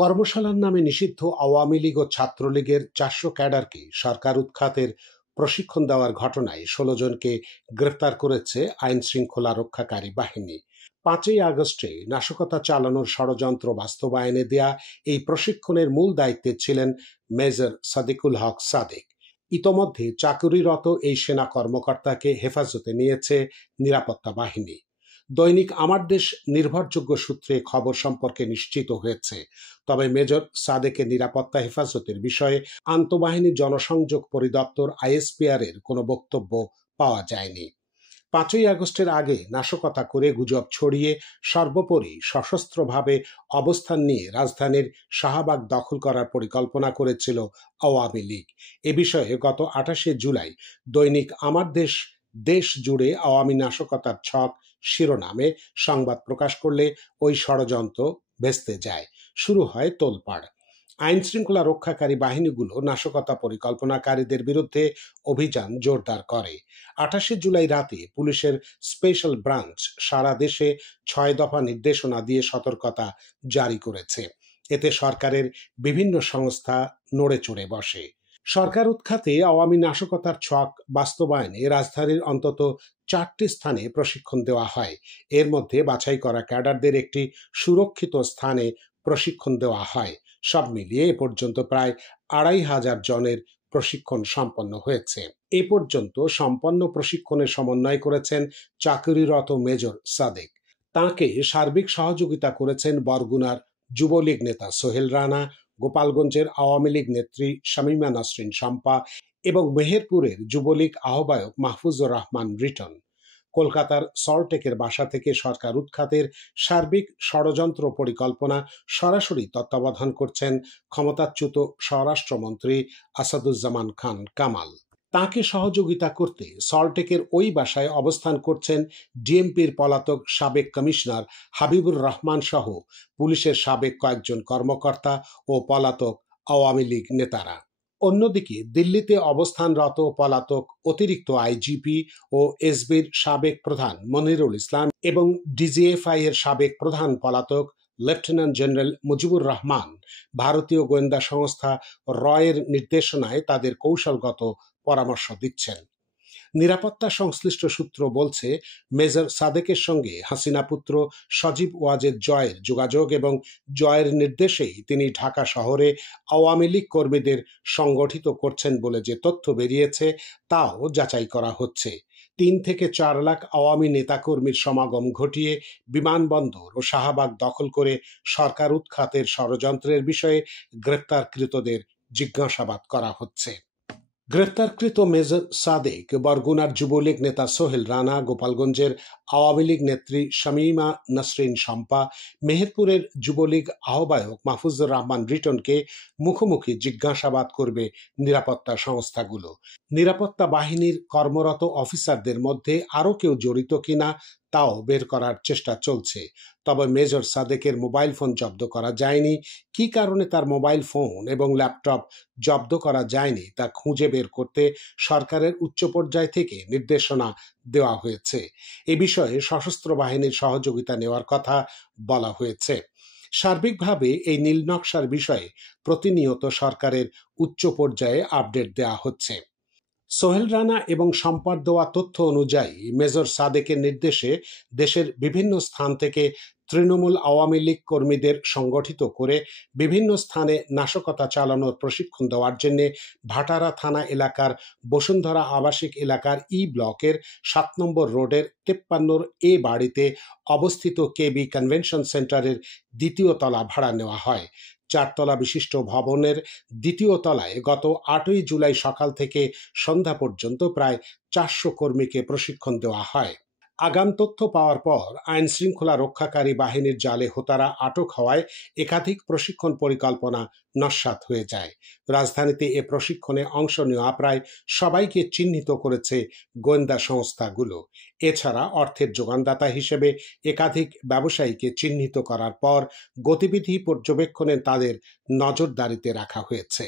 কর্মশালার নামে নিষিদ্ধ আওয়ামী লীগ ও ছাত্রলীগের ৪০০ ক্যাডারকে সরকার উৎখাতের প্রশিক্ষণ দেওয়ার ঘটনায় ১৬ জনকে গ্রেফতার করেছে আইন শৃঙ্খলা রক্ষাকারী বাহিনী। ৫ই আগস্টে নাশকতা চালানোর ষড়যন্ত্র বাস্তবায়নে দেয়া এই প্রশিক্ষণের মূল দায়িত্বে ছিলেন মেজর সাদিকুল হক সাদেক। ইতোমধ্যে চাকুরিরত এই সেনা কর্মকর্তাকে হেফাজতে নিয়েছে নিরাপত্তা বাহিনী। দৈনিক আমার দেশ নির্ভরযোগ্য সূত্রে খবর সম্পর্কে নিশ্চিত হয়েছে, তবে মেজর সাদেকের নিরাপত্তা হেফাজতের বিষয়ে আন্তঃবাহিনী জনসংযোগ পরিদপ্তর আইএসপিআর এর কোনো বক্তব্য পাওয়া যায়নি। ৫ই আগস্টের আগে নাশকতা করে গুজব ছড়িয়ে সর্বোপরি সশস্ত্রভাবে অবস্থান নিয়ে রাজধানীর শাহবাগ দখল করার পরিকল্পনা করেছিল আওয়ামী লীগ। এ বিষয়ে গত ২৮শে জুলাই দৈনিক আমার দেশ দেশ জুড়ে আওয়ামী নাশকতার ছক শিরোনামে সংবাদ প্রকাশ করলে ওই ষড়যন্ত্র ভেস্তে যায়। শুরু হয় তোলপাড়। আইন শৃঙ্খলা রক্ষাকারী বাহিনীগুলো নাশকতা পরিকল্পনাকারীদের বিরুদ্ধে অভিযান জোরদার করে। ২৮শে জুলাই রাতে পুলিশের স্পেশাল ব্রাঞ্চ সারা দেশে ৬ দফা নির্দেশনা দিয়ে সতর্কতা জারি করেছে। এতে সরকারের বিভিন্ন সংস্থা নড়ে চড়ে বসে। সরকার উৎখাতে আওয়ামী নাশকতার ছক বাস্তবায়নে রাজধানীর অন্তত ৪টি স্থানে প্রশিক্ষণ দেওয়া হয়। এর মধ্যে বাছাই করা ক্যাডারদের একটি সুরক্ষিত স্থানে প্রশিক্ষণ দেওয়া হয়। সব মিলিয়ে এ পর্যন্ত প্রায় ২৫০০ জনের প্রশিক্ষণ সম্পন্ন হয়েছে। এ পর্যন্ত সম্পন্ন প্রশিক্ষণের সমন্বয় করেছেন চাকুরিরত মেজর সাদেক। তাঁকে সার্বিক সহযোগিতা করেছেন বরগুনার যুবলীগ নেতা সোহেল রানা, গোপালগঞ্জের আওয়ামী লীগ নেত্রী শামীমা নাসরিন শম্পা এবং মেহেরপুরের যুবলীগ আহ্বায়ক মাহফুজুর রহমান রিটন। কলকাতার সল্টটেকের বাসা থেকে সরকার উৎখাতের সার্বিক ষড়যন্ত্র পরিকল্পনা সরাসরি তত্ত্বাবধান করছেন ক্ষমতাচ্যুত স্বরাষ্ট্রমন্ত্রী আসাদুজ্জামান খান কামাল। তাঁকে সহযোগিতা করতে সল্টটেকের ওই বাসায় অবস্থান করছেন ডিএমপির পলাতক সাবেক কমিশনার হাবিবুর রহমান সহ পুলিশের সাবেক কয়েকজন কর্মকর্তা ও পলাতক আওয়ামী লীগ নেতারা। অন্যদিকে দিল্লিতে অবস্থানরত পলাতক অতিরিক্ত আইজিপি ও এসবির সাবেক প্রধান মনিরুল ইসলাম এবং ডিজিএফআই এর সাবেক প্রধান পলাতক লেফটেন্যান্ট জেনারেল মুজিবুর রহমান ভারতীয় গোয়েন্দা সংস্থা রয়ের নির্দেশনায় তাদের কৌশলগত পরামর্শ দিচ্ছেন। নিরাপত্তা সংশ্লিষ্ট সূত্র বলছে, মেজর সাদেকের সঙ্গে হাসিনা পুত্র সজীব ওয়াজেদ জয়ের যোগাযোগ এবং জয়ের নির্দেশেই তিনি ঢাকা শহরে আওয়ামী লীগ কর্মীদের সংগঠিত করছেন বলে যে তথ্য বেরিয়েছে তাও যাচাই করা হচ্ছে। ৩ থেকে ৪ লাখ আওয়ামী নেতাকর্মীর সমাগম ঘটিয়ে বিমানবন্দর ও শাহবাগ দখল করে সরকার উৎখাতের ষড়যন্ত্রের বিষয়ে গ্রেপ্তারকৃতদের জিজ্ঞাসাবাদ করা হচ্ছে। গ্রেপ্তারকৃত মেজর সাদেক বরগুনার যুবলীগ নেতা সোহেল রানা, গোপালগঞ্জের আওয়ামী লীগ নেত্রী শামীমা নাসরিন শম্পা, মেহেরপুরের যুবলীগ আহ্বায়ক মাহফুজুর রহমান রিটনকে মুখোমুখি জিজ্ঞাসাবাদ করবে নিরাপত্তা সংস্থাগুলো। নিরাপত্তা বাহিনীর কর্মরত অফিসারদের মধ্যে আরও কেউ জড়িত কিনা তাও বের করার চেষ্টা চলছে। তবে মেজর সাদেকের মোবাইল ফোন জব্দ করা যায়নি। কী কারণে তার মোবাইল ফোন এবং ল্যাপটপ জব্দ করা যায়নি তা খুঁজে বের করতে সরকারের উচ্চ পর্যায় থেকে নির্দেশনা দেওয়া হয়েছে। এ বিষয়ে সশস্ত্র বাহিনীর সহযোগিতা নেওয়ার কথা বলা হয়েছে। সার্বিকভাবে এই নীলনকশার বিষয়ে প্রতিনিয়ত সরকারের উচ্চ পর্যায়ে আপডেট দেওয়া হচ্ছে। সোহেল রানা এবং শম্পার দেওয়া তথ্য অনুযায়ী মেজর সাদেকের নির্দেশে দেশের বিভিন্ন স্থান থেকে তৃণমূল আওয়ামী লীগ কর্মীদের সংগঠিত করে বিভিন্ন স্থানে নাশকতা চালানোর প্রশিক্ষণ দেওয়ার জন্য ভাটারা থানা এলাকার বসুন্ধরা আবাসিক এলাকার ব্লকের ৭ নম্বর রোডের ৫৩ এ বাড়িতে অবস্থিত কেবি কনভেনশন সেন্টারের ২য় তলা ভাড়া নেওয়া হয়। ৪ তলা বিশিষ্ট ভবনের ২য় তলায় গত ৮ই জুলাই সকাল থেকে সন্ধ্যা পর্যন্ত প্রায় ৪০০ কর্মীকে প্রশিক্ষণ দেওয়া হয়। আগাম তথ্য পাওয়ার পর আইন শৃঙ্খলা রক্ষাকারী বাহিনীর জালে হোতারা আটক হওয়ায় একাধিক প্রশিক্ষণ পরিকল্পনা নস্যাৎ হয়ে যায়। রাজধানীতে এ প্রশিক্ষণে অংশ নেওয়া প্রায় সবাইকে চিহ্নিত করেছে গোয়েন্দা সংস্থাগুলো। এছাড়া অর্থের যোগানদাতা হিসেবে একাধিক ব্যবসায়ীকে চিহ্নিত করার পর গতিবিধি পর্যবেক্ষণে তাদের নজরদারিতে রাখা হয়েছে।